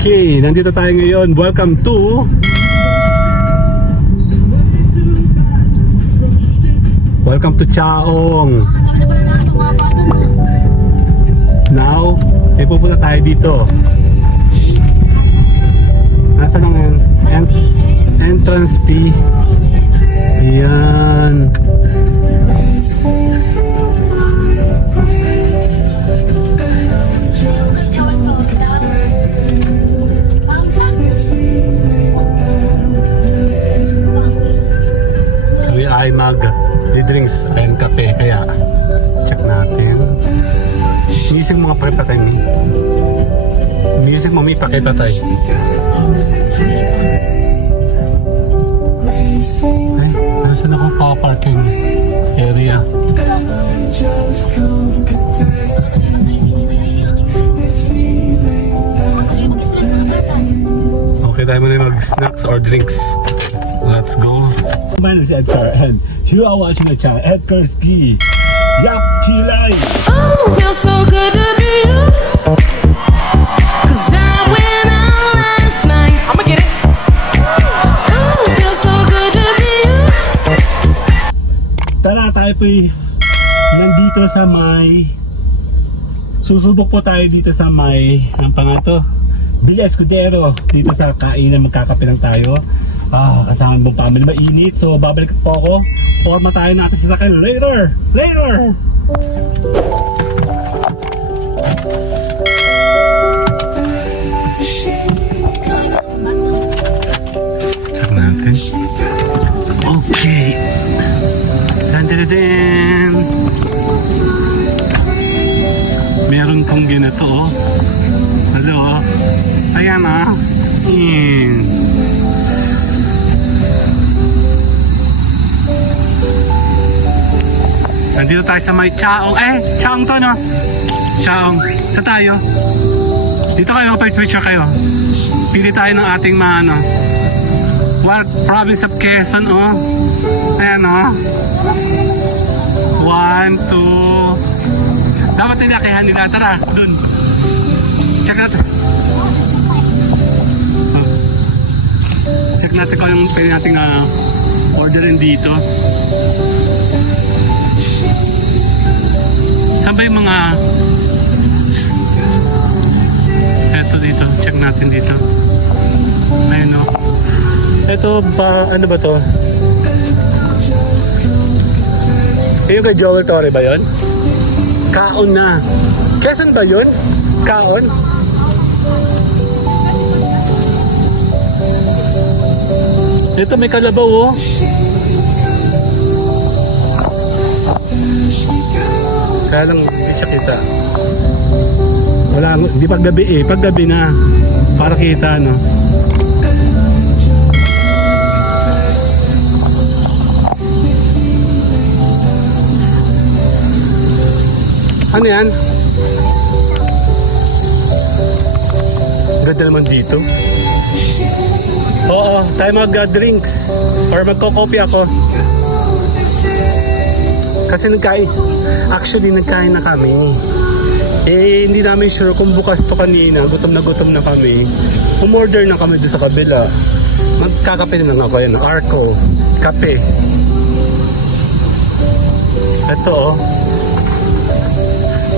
Okay, nandito tayo ngayon. Welcome to Chaong. Now, may pupunta tayo dito. Nasaan ang entrance fee? Ayan. Kami ay mag-drinks and kape, kaya check natin. Music mga pakipatay mi. Music mo may pakipatay. Ay, saan ako pa-parking area? Okay, tayo muna mag-snacks or drinks. Let's go. My name is Edgar and you are watching the channel Edgar Ski. Yap Chilay! Oh, feels so good to be you. 'Cause I went out last night. I'ma get it. Oh, feels so good to be you. Tara, tayo po'y nandito sa may susubok po tayo dito sa may ang pangato Villa Escudero, dito sa kainan. Magkakape lang tayo. Kasama mong family, mainit. So babalik po ako. Forma tayo natin sa sakyan later. Check natin. Okay. Dan. Meron pong ganito, oh. Hello. Ayan, ah. Nandito tayo sa may Chaong. Chaong to, no? Chaong. Sa tayo. Dito kayo, picture kayo. Pili tayo ng ating mga, ano, province of Quezon, oh. Ayan, oh. 1, 2. Dapat nilakihan nila. Tara, dun. Check natin. Check natin kung anong pwede natin orderin dito. Saan ba yung mga... Eto dito. Check natin dito. Ayun, no? Eto ba... Ano ba to? Yung kay Joel Torre ba yun? Kaon na. Quezon ba yun? Kaon? Ito may kalabaw, oh. Kaya lang hindi siya kita. Wala, di paggabi eh. Paggabi na. Para kita, no? Ano yan? Ganda naman dito. Oo, tayo mag-drinks or magko-coffee ako. Kasi actually nagkain na kami. Hindi namin sure kung bukas to kanina. Gutom na kami. Umorder na kami doon sa kabila. Magkakape na lang ako. Yan, Arco. Kape. Ito, oh.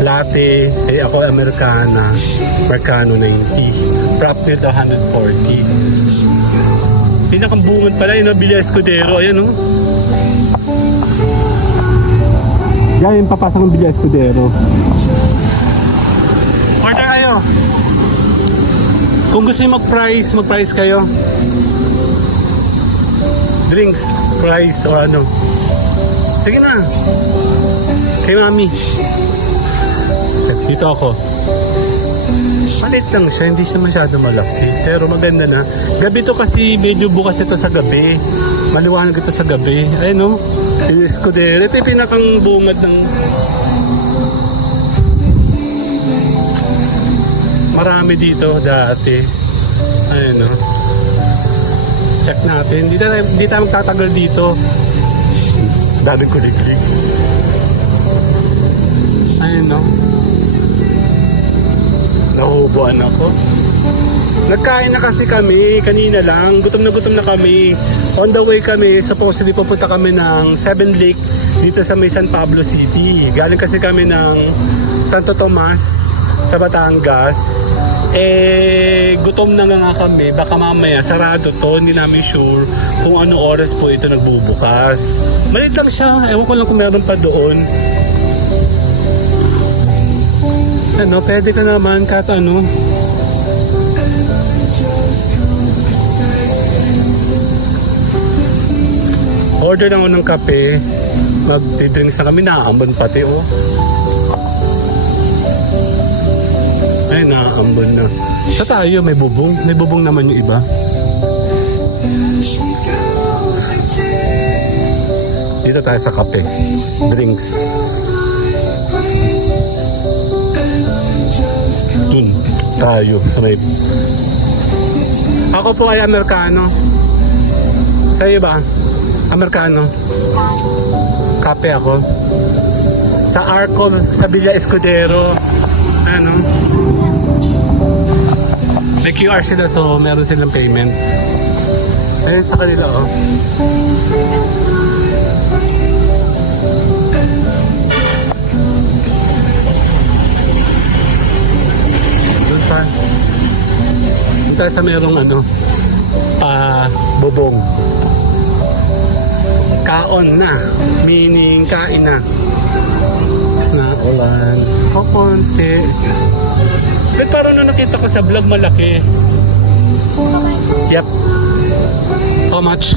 Latte, ako Americana, Americano 90, prop milk 140. Pinakambungan pala yun, Villa Escudero, ayan, oh. Yan yung papasok ng Villa Escudero. Order kayo. Kung gusto nyo mag-price kayo. Drinks, price, o ano. Sige na. Kay mami. Dito ako. Malit lang siya, hindi siya masyado malaki. Pero maganda na. Gabi to kasi medyo bukas ito sa gabi. Maliwanag ito sa gabi. Ayun, no? Yung Escudero. Ito yung pinakang bungad ng... Marami dito dati. Ayun, no? Check natin. Hindi tayo magtatagal dito. Daming kuliglig. Ayun, no? Nahubuan ako. Nagkain na kasi kami kanina lang. Gutom na kami. On the way kami, supposedly pupunta kami ng Seven Lake dito sa may San Pablo City. Galing kasi kami ng Santo Tomas sa Batangas. Gutom na nga kami. Baka mamaya sarado to. Hindi namin sure kung ano oras po ito nagbubukas. Malit lang siya. Ewan ko lang kung meron pa doon. Ano, pwede ka naman kahit ano. Order lang ako ng kape. Magdidrinks na kami. Naaambon pati, oh. Ay, naaambon na. Sa tayo, may bubong. May bubong naman yung iba. Dito tayo sa kape. Drinks. Dun tayo sa may... Ako po ay Amerikano. Sa'yo ba? Amerikano. Kape ako. Sa Arco, sa Villa Escudero. Ano? May QR sila, so meron silang payment. Ayun sa kanila, oh. Doon pa. Doon tayo sa merong ano, bubong. Kaon na, meaning kain na. Na ulan. O konti. But parang nung nakita ko sa vlog malaki. Yep. How much?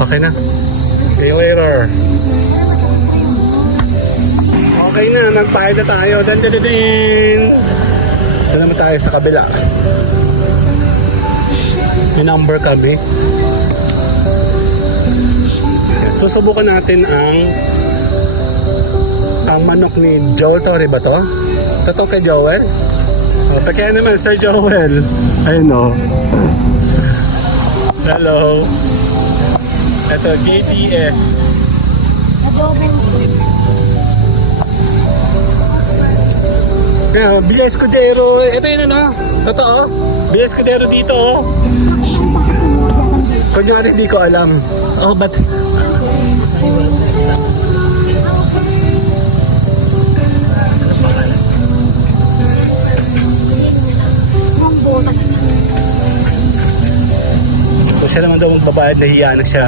Okay na. See you later. Okay na, nagpahid na tayo. Dan. Doon naman tayo sa kabila. May number kami. Susubukan natin ang manok ni Joel Torre ba to? Totoo kay Joel? O, kaya naman Sir Joel. Ayun o. Hello. Ito, JTS. Yeah, Villa Escudero. Ito yun ano? Totoo? Villa Escudero dito oh. Kunyari hindi ko alam. Oh, but... So siya naman daw magbabayad, nahiya na siya.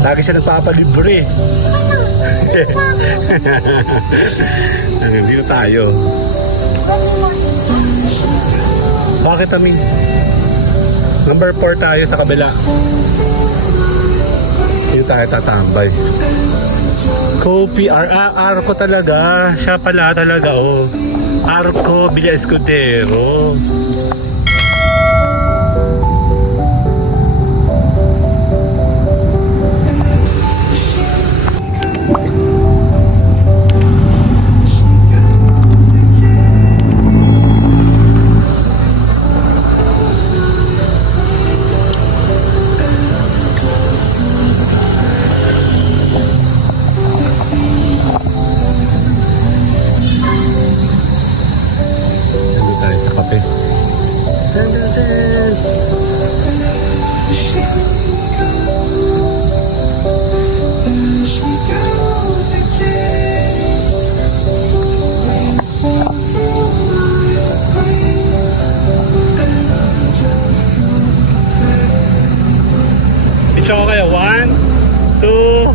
Lagi siya nagpapalibre. Dito tayo. Bakit kami? Number 4 tayo sa kabila. Dito tayo tatambay. Kopi, Arco talaga. Siya pala talaga, oh. Arco Villa Escudero. Picture ko kayo. 1, 2,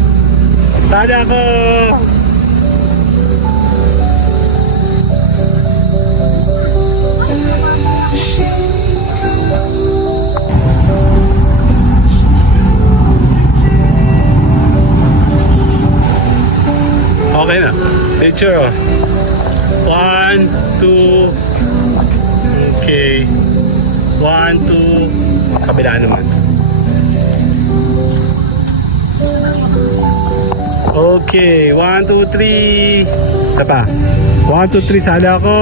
sali ako! Okay na. Picture. 1, 2. Okay. 1, 2. Kabila naman. Okay. 1, 2, 3. Isa pa. 1, 2, 3. Sali ako.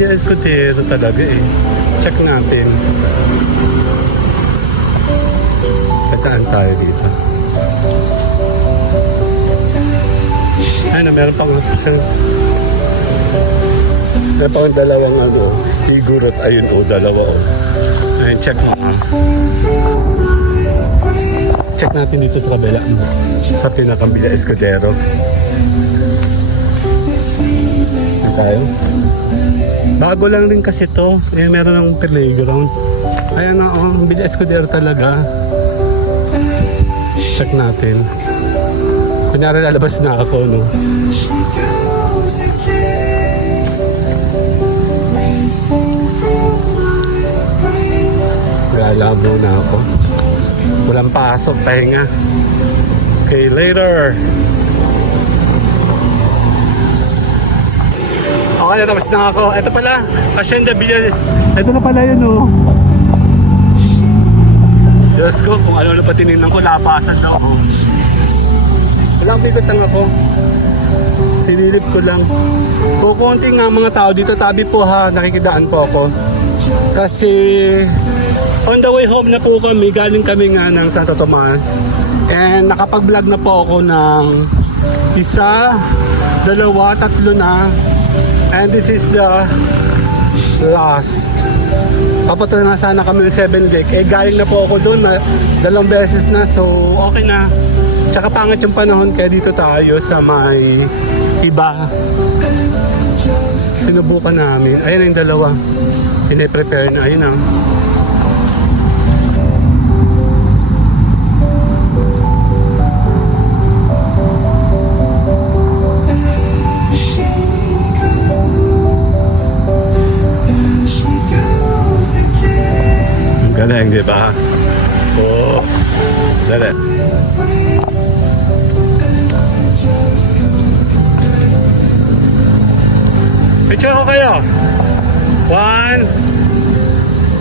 Villa Escudero talaga eh. Check natin. Tataan tayo dito. Ayun, meron pang isang... Meron pang dalawang ano, figure at ayun o, dalawa o. Ayun, check mo. Check natin dito sa kabila. Sa pinakang Villa Escudero. Ito tayo. Bago lang rin kasi to. Eh, meron ng playground. Ayan na, oh, Villa Escudero talaga. Check natin. Kunyari lalabas na ako, no? Galabo na ako. Walang pasok, pahinga. Okay, later. Okay, natapos na ako. Ito pala, Hacienda Villa. Ito na pala yun, oh. Diyos ko, kung ano pa tinignan ko, lapasan daw, oh. Walang bigotang ako. Sinilip ko lang. Kukunti nga mga tao dito. Tabi po ha, nakikidaan po ako. Kasi on the way home na po kami. Galing kami nga ng Santo Tomas. And nakapag-vlog na po ako ng 1, 2, 3 na. And this is the last. Papunta na sana kami ng 7 Lake. Eh galing na po ako doon. 2 beses na. So okay na. Tsaka pangit yung panahon kaya dito tayo sa may iba. Sinubukan namin. Ayan na yung dalawa. Pine-prepare na. Ayun na. Ang galing, di ba? Oo. Dali. Picture ko kayo. 1,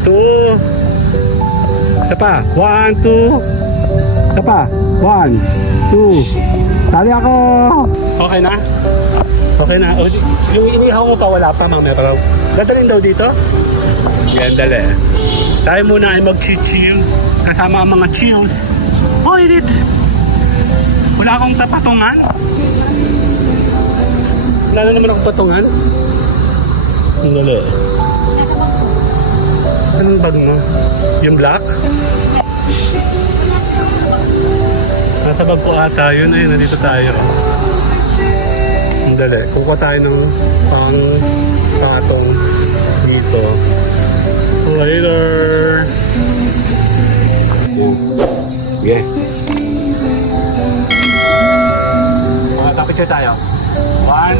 2. Isa pa. 1, 2. Isa pa. 1, 2. Tali ako. Okay na? Okay na. O, yung inihaw mo pa, wala pa, mamaya pa. Dadalhin daw dito? Yan, dali. Tayo muna ay mag-chill kasama ang mga chills. Oh, init. Wala akong patungan. Wala na naman akong patungan. Ang dali. Anong bag mo? Yung black? Nasa bag po ata yun. Ayun, nandito tayo. Ang dali. Kukuha tayo ng pang-patong dito. Later! Okay. Kapicture tayo. 1,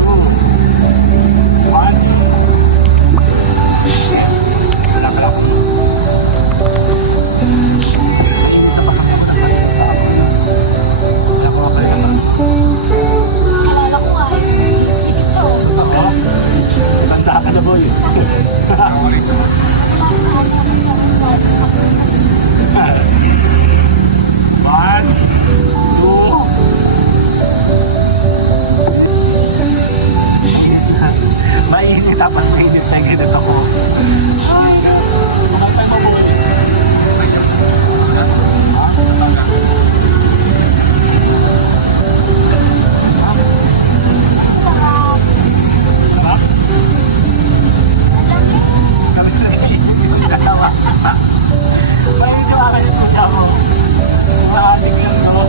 2, 1. Tanda ka na, boy. Mainit tapos mainit na ganito ako. Mainit yung akin yung kuya mo. Nakalig lang no.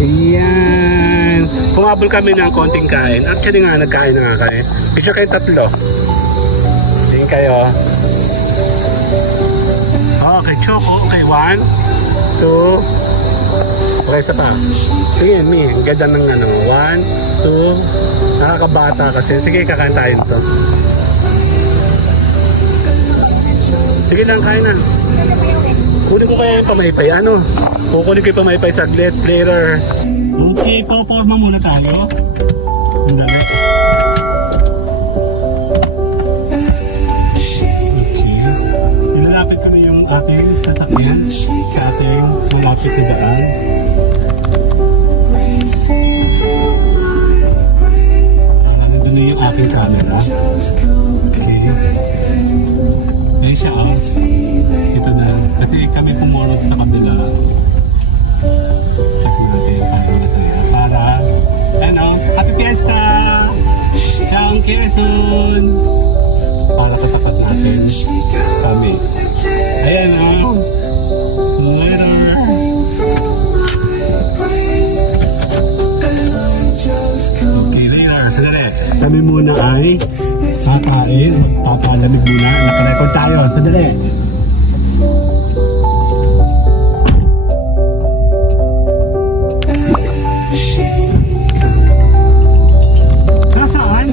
Ayan. Kumabol kami ng konting kain. Actually nga, nagkain na nga kami. Picture kayo tatlo. Tingin kayo. Okay, choco. Okay, 1, 2. Okay, isa pa. Tingin, Mi. Ang ganda ng 1, 2. Nakakabata kasi. Sige, kakain tayo nito. Sige lang, kain na. Kunin ko kaya yung pamaypay. Kukunin ko yung pamaypay saglit. Later. Okay, poporma muna tayo. Ang dami. Okay. Ilalapit ko na yung ating sasakyan sa ating malapit na daan. Nandun na yung aking camera. Okay. Ayun siya, ito na. Kasi kami pumulot sa kabila. Check natin para masaya. Para, Happy Fiesta! Ciao, Quezon! Para katapat natin kami. Ayan, later! Okay, later. Sandali. Kami muna ay kakain. Magpapalamig muna. Nakarecord tayo. Sandali. Nasaan?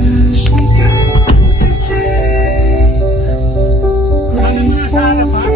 Ano mo sa harapan?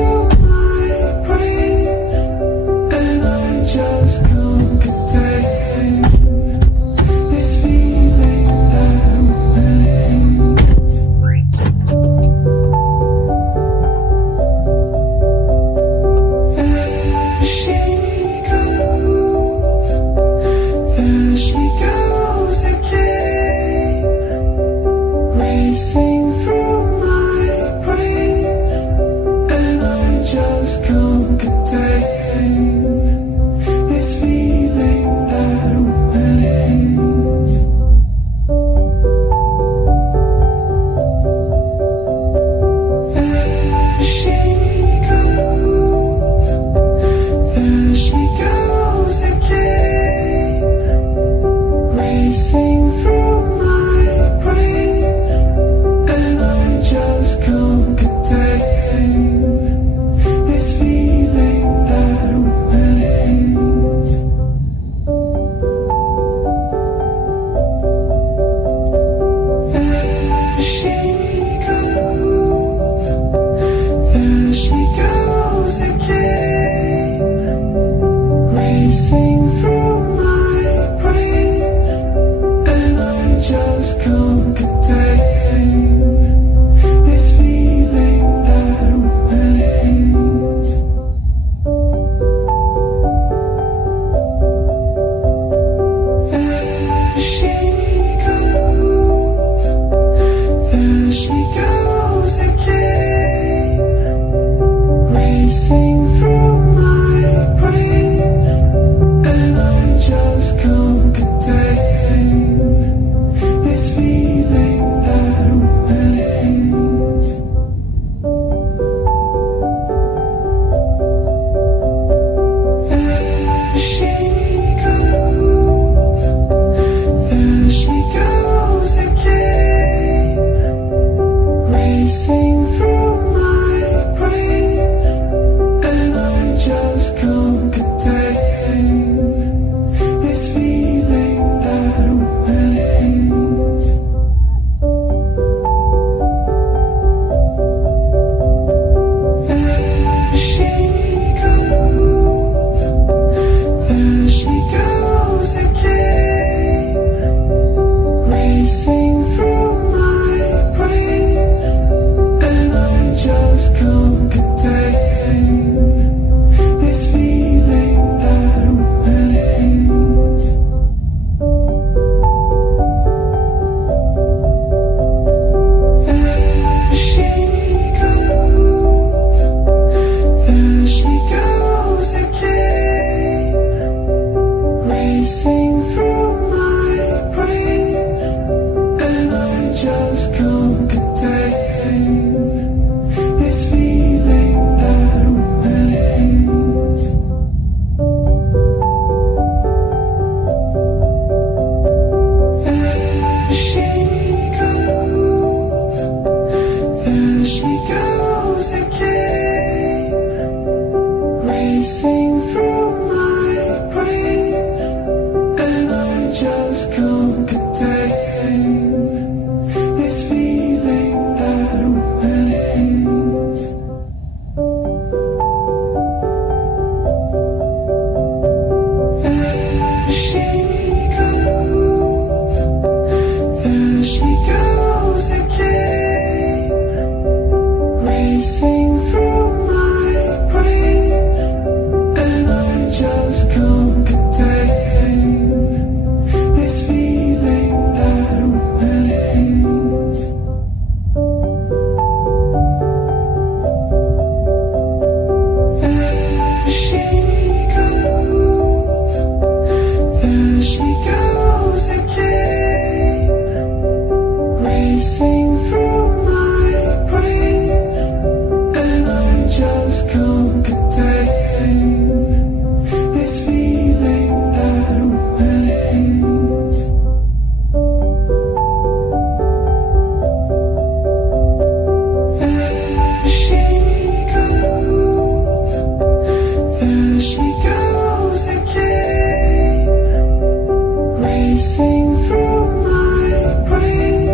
racing through my brain,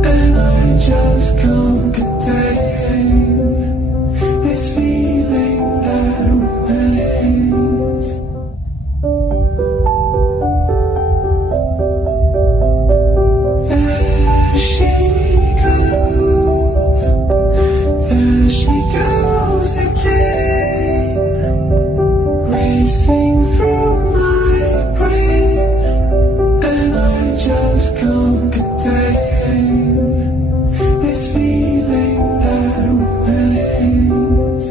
and I just can't contain this feeling that remains. There she goes again, racing through my brain, and I just can't contain this feeling that remains.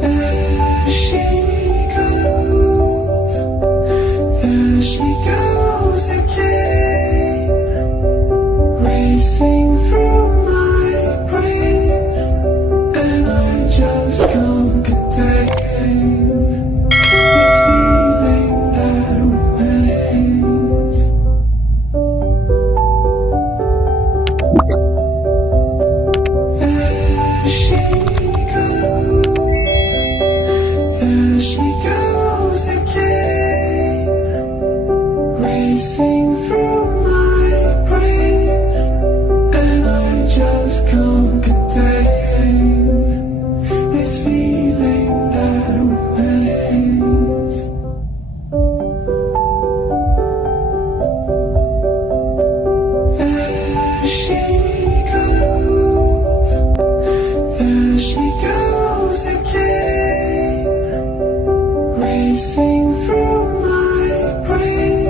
There she goes again, racing through my brain, and I just can't contain this feeling that remains. There she goes again, racing through my brain, and I just can't contain this feeling that remains. There she goes again, racing through my brain,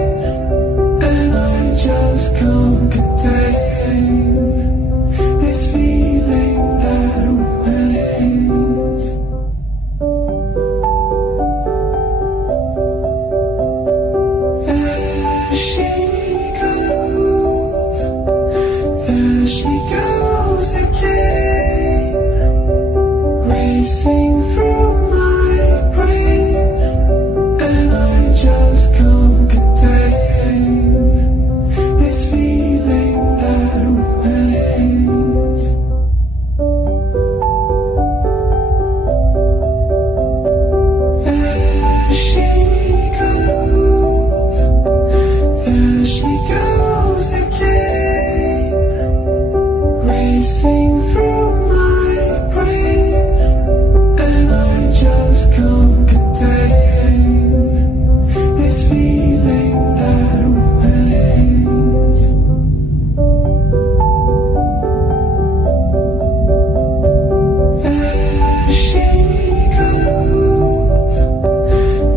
and I just can't contain this feeling that remains. There she goes again, racing through my brain, and I just can't contain this feeling that remains. There she goes again, racing through my brain, and I just can't contain this feeling that remains.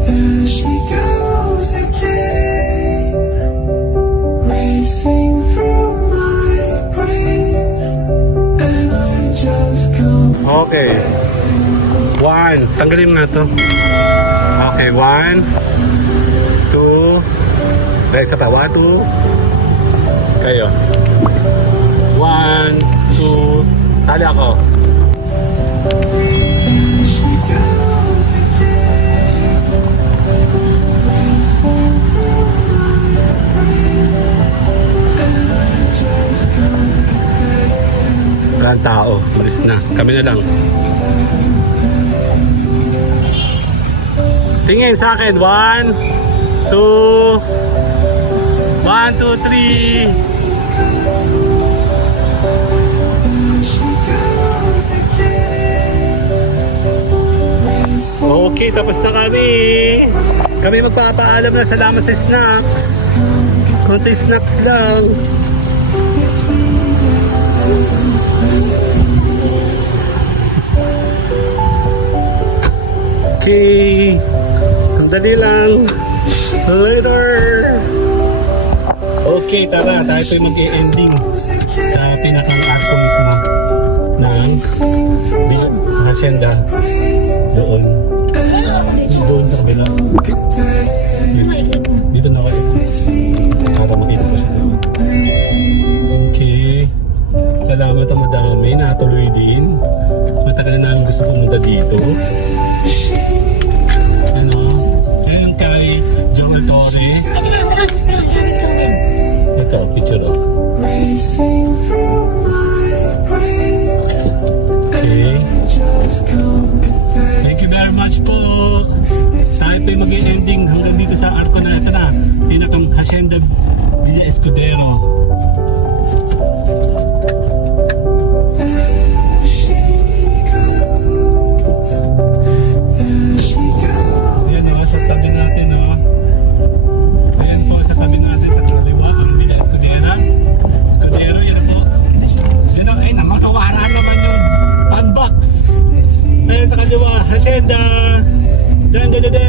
There she goes again, racing through my brain, and I just can't. Okay. 1. Tanggalin mo na to. Okay, 1, 2. Dahil isa pa. 1, 2. Kayo. 1, 2. Tali ako. She goes again, racing through my brain, and I just can't contain. Walang tao. Ulis na. Kami na lang. Tingin sa akin. 1, 2. 1, 2, 3. She goes again, racing. Okay, tapos na kami. Kami magpapaalam na. Salamat sa snacks. Konti snacks lang. Okay. Ang dali lang. Later. Okay, tara. Tayo po'y mag-e-ending sa pinakang arko mismo ng hacienda. Doon. Doon sa kabila. Saan mo exit mo? Dito na ako exit. Para makita ko siya doon. Okay. Salamat ang madami. Natuloy din. Matagal na namin gusto pumunta dito. Ano? Ayun kay Joel Torre. Ay, tira. Picture din. Ito, picture oh. Racing through my brain, Okay. just can't contain. Thank you very much po. tayo pa mag-ending hanggang dito sa arko na ito na. Pinakang Hacienda Villa Escudero. There she goes. There she goes. Ayan o, sa tabi natin o. Ayan po, sa tabi natin sa kaliwa ang Villa Escudero. Escudero, yan po. Yan o, ay namakawara naman yung pan box. Ayan sa kaliwa, Hacienda. Dan, dan, dan, dan.